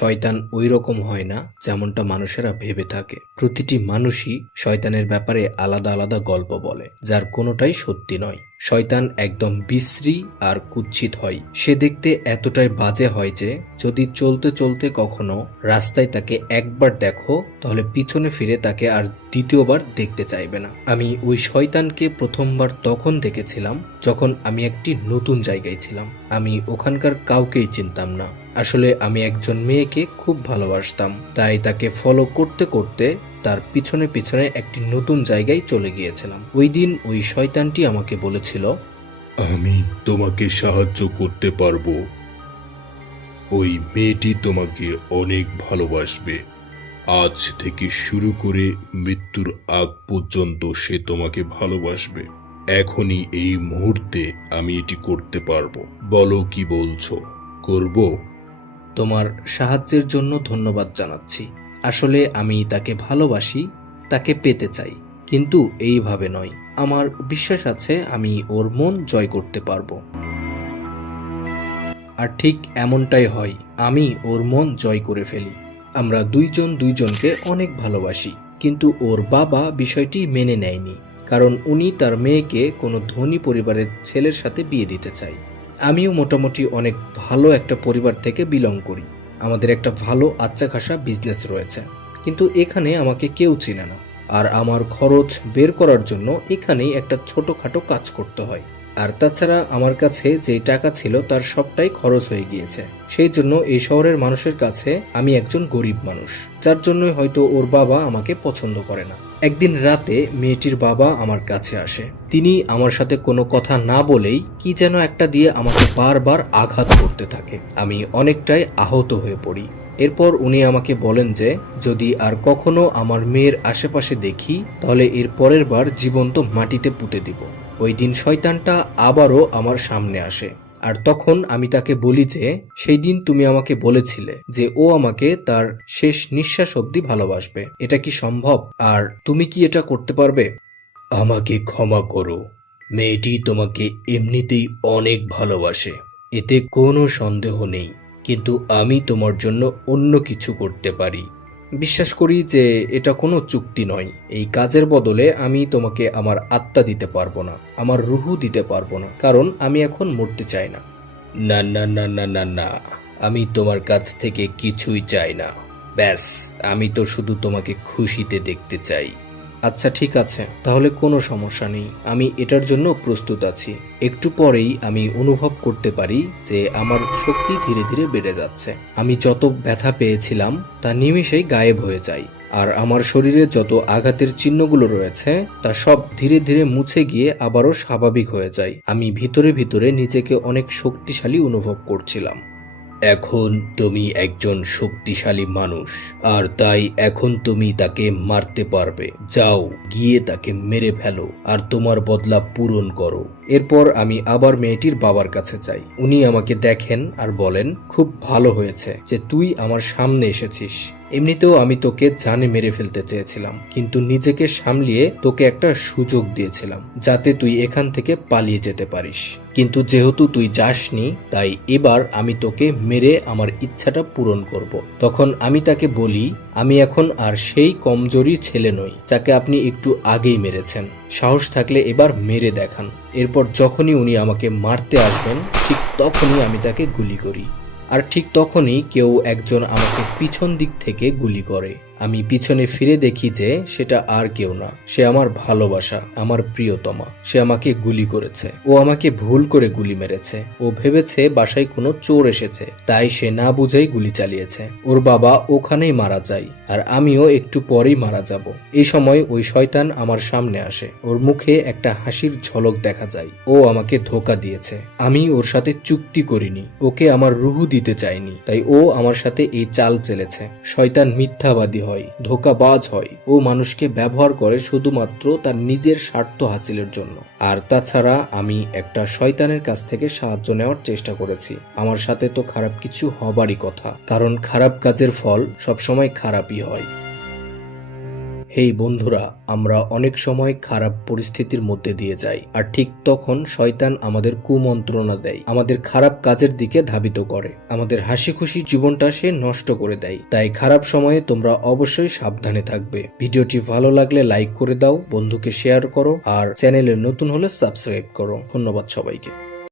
শয়তান ওই রকম হয় না যেমনটা মানুষেরা ভেবে থাকে। প্রতিটি মানুষই শয়তানের ব্যাপারে আলাদা আলাদা গল্প বলে, যার কোনোটাই সত্যি নয়। শয়তান একদম বিশ্রী আর কুৎসিত হয়। সে দেখতে এতটাই বাজে হয় যে, যদি চলতে চলতে কখনো রাস্তায় তাকে একবার দেখো, তাহলে পিছনে ফিরে তাকে আর দ্বিতীয়বার দেখতে চাইবে না। আমি ওই শয়তানকে প্রথমবার তখন দেখেছিলাম, যখন আমি একটি নতুন জায়গায় ছিলাম। আমি ওখানকার কাউকেই চিনতাম না। আসলে আমি একজন মেয়েকে খুব ভালোবাসতাম, তাই তাকে ফলো করতে করতে তার পিছনে পিছনে একটি নতুন জায়গায় চলে গিয়েছিলাম। ওই দিন ওই শয়তানটি আমাকে বলেছিল, আমি তোমাকে সাহায্য করতে পারব। ওই মেয়েটি তোমাকে অনেক ভালোবাসবে। আজ থেকে শুরু করে মৃত্যুর আগ পর্যন্ত সে তোমাকে ভালোবাসবে। এখনই এই মুহূর্তে আমি এটি করতে পারব। বলো কি বলছো? করব? তোমার সাহায্যের জন্য ধন্যবাদ জানাচ্ছি। আসলে আমি তাকে ভালোবাসি, তাকে পেতে চাই। কিন্তু এইভাবে নয়। আমার বিশ্বাস আছে আমি ওর মন জয় করতে পারব। আর ঠিক এমনটাই হয়, আমি ওর মন জয় করে ফেলি। আমরা দুইজন দুইজনকে অনেক ভালোবাসি, কিন্তু ওর বাবা বিষয়টি মেনে নেয়নি, কারণ উনি তার মেয়েকে কোনো ধনী পরিবারের ছেলের সাথে বিয়ে দিতে চায়। আমিও মোটামুটি অনেক ভালো একটা পরিবার থেকে বিলং করি। আমাদের একটা ভালো আচ্ছা খাসা বিজনেস রয়েছে। কিন্তু এখানে আমাকে কেউ চিনে না। আর আমার খরচ বের করার জন্য এখানেই একটা ছোটোখাটো কাজ করতে হয়। আর তাছাড়া আমার কাছে যে টাকা ছিল তার সবটাই খরচ হয়ে গিয়েছে। সেই জন্য এই শহরের মানুষের কাছে আমি একজন গরিব মানুষ, যার জন্যই হয়তো ওর বাবা আমাকে পছন্দ করে না। একদিন রাতে মেয়েটির বাবা আমার কাছে আসে। তিনি আমার সাথে কোনো কথা না বলেই কি যেন একটা দিয়ে আমাকে বারবার আঘাত করতে থাকে। আমি অনেকটাই আহত হয়ে পড়ি। এরপর উনি আমাকে বলেন যে, যদি আর কখনো আমার মেয়ের আশেপাশে দেখি, তাহলে এর পরের বার জীবন্ত মাটিতে পুঁতে দিব। ওই দিন শয়তানটা আবারও আমার সামনে আসে। আর তখন আমি তাকে বলি যে, সেই দিন তুমি আমাকে বলেছিলে যে ও আমাকে তার শেষ নিঃশ্বাস অবধি ভালোবাসবে। এটা কি সম্ভব? আর তুমি কি এটা করতে পারবে? আমাকে ক্ষমা করো। মেয়েটি তোমাকে এমনিতেই অনেক ভালোবাসে। এতে কোনো সন্দেহ নেই। কিন্তু আমি তোমার জন্য অন্য কিছু করতে পারি। বিশ্বাস করি যে এটা কোনো চুক্তি নয়। এই কাজের বদলে আমি তোমাকে আমার আত্মা দিতে পারব না, আমার রুহু দিতে পারব না, কারণ আমি এখন মরতে চাই না। না না না না না না, আমি তোমার কাছ থেকে কিছুই চাই না। ব্যাস, আমি তো শুধু তোমাকে খুশিতে দেখতে চাই। আচ্ছা ঠিক আছে। তাহলে কোনো সমস্যা নেই। আমি এটার জন্য প্রস্তুত আছি। একটু পরেই আমি অনুভব করতে পারি যে আমার শক্তি ধীরে ধীরে বেড়ে যাচ্ছে। আমি যত ব্যথা পেয়েছিলাম, তা নিমিষেই গায়েব হয়ে যায়। আর আমার শরীরে যত আঘাতের চিহ্নগুলো রয়েছে, তা সব ধীরে ধীরে মুছে গিয়ে আবারও স্বাভাবিক হয়ে যায়। আমি ভিতরে ভিতরে নিজেকে অনেক শক্তিশালী অনুভব করছিলাম। এখন তুমি একজন শক্তিশালী মানুষ, আর তাই এখন তুমি তাকে মারতে পারবে। যাও, গিয়ে তাকে মেরে ফেলো, আর তোমার বদলা পূরণ করো। এরপর আমি আবার মেয়েটির বাবার কাছে যাই। উনি আমাকে দেখেন আর বলেন, খুব ভালো হয়েছে যে তুই আমার সামনে এসেছিস। এমনিতেও আমি তোকে জানে মেরে ফেলতে চেয়েছিলাম, কিন্তু নিজেকে সামলিয়ে তোকে একটা সুযোগ দিয়েছিলাম, যাতে তুই এখান থেকে পালিয়ে যেতে পারিস। কিন্তু যেহেতু তুই যাসনি, তাই এবার আমি তোকে মেরে আমার ইচ্ছাটা পূরণ করব। তখন আমি তাকে বলি, আমি এখন আর সেই কমজোরি ছেলে নই, যাকে আপনি একটু আগেই মেরেছেন। সাহস থাকলে এবার মেরে দেখান। এরপর যখনই উনি আমাকে মারতে আসবেন, ঠিক তখনই আমি তাকে গুলি করি। আর ঠিক তখনই কেউ একজন আমাকে পিছন দিক থেকে গুলি করে। আমি পিছনে ফিরে দেখি যে সেটা আর কেউ না। সে আমার ভালোবাসা, আমার প্রিয়তমা। সে আমাকে গুলি করেছে। ও আমাকে ভুল করে গুলি মেরেছে। ও ভেবেছে বাসায় কোনো চোর এসেছে। তাই সে না বুঝেই গুলি চালিয়েছে। ওর বাবা ওখানেই মারা যায়, আর আমিও একটু পরেই মারা যাব। এই সময় ওই শয়তান আমার সামনে আসে। ওর মুখে একটা হাসির ঝলক দেখা যায়। ও আমাকে ধোকা দিয়েছে। আমি ওর সাথে চুক্তি করিনি। ওকে আমার রুহু দিতে চাইনি। তাই ও আমার সাথে এই চাল চেলেছে। শয়তান মিথ্যাবাদী ধোকাবাজ হয় ও মানুষকে ব্যবহার করে শুধুমাত্র তার নিজের স্বার্থ হাসিলের জন্য। আর তাছাড়া আমি একটা শয়তানের কাছ থেকে সাহায্য নেওয়ার চেষ্টা করেছি। আমার সাথে তো খারাপ কিছু হবারই কথা। কারণ খারাপ কাজের ফল সবসময় খারাপই হয়। হেই বন্ধুরা, আমরা অনেক সময় খারাপ পরিস্থিতির মধ্যে দিয়ে যাই, আর ঠিক তখন শয়তান আমাদের কুমন্ত্রণা দেয়, আমাদের খারাপ কাজের দিকে ধাবিত করে, আমাদের হাসি খুশি জীবনটা সে নষ্ট করে দেয়। তাই খারাপ সময়ে তোমরা অবশ্যই সাবধানে থাকবে। ভিডিওটি ভালো লাগলে লাইক করে দাও, বন্ধুকে শেয়ার করো, আর চ্যানেলে নতুন হলে সাবস্ক্রাইব করো। ধন্যবাদ সবাইকে।